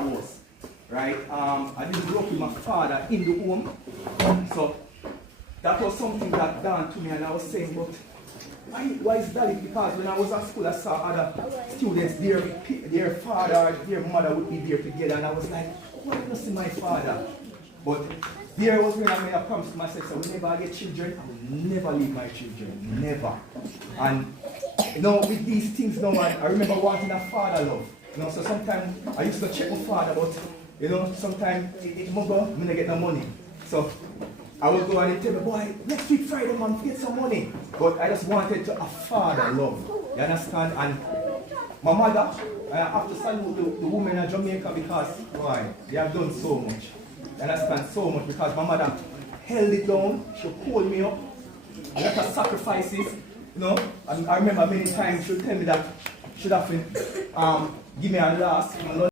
was. Right? I didn't grow up with my father in the home. So that was something that dawned to me, and I was saying, but why is that? Because when I was at school, I saw other students, their father or their mother would be there together, and I was like, why don't I see my father? But there was when I made a promise to myself, so whenever I get children, I will never leave my children, never. And you know, with these things now, I remember wanting a father love. You know, so sometimes I used to check my father, but you know, sometimes it must go, I don't get no money. So I would go and he'd tell me, boy, next week Friday, man, get some money. But I just wanted a father love. You understand? And my mother, I have to salute the women in Jamaica because, boy, they have done so much. You understand? So much because my mother held it down, she pulled me up, a lot of sacrifices, you know. And I remember many times she would tell me that she would have to give me a last.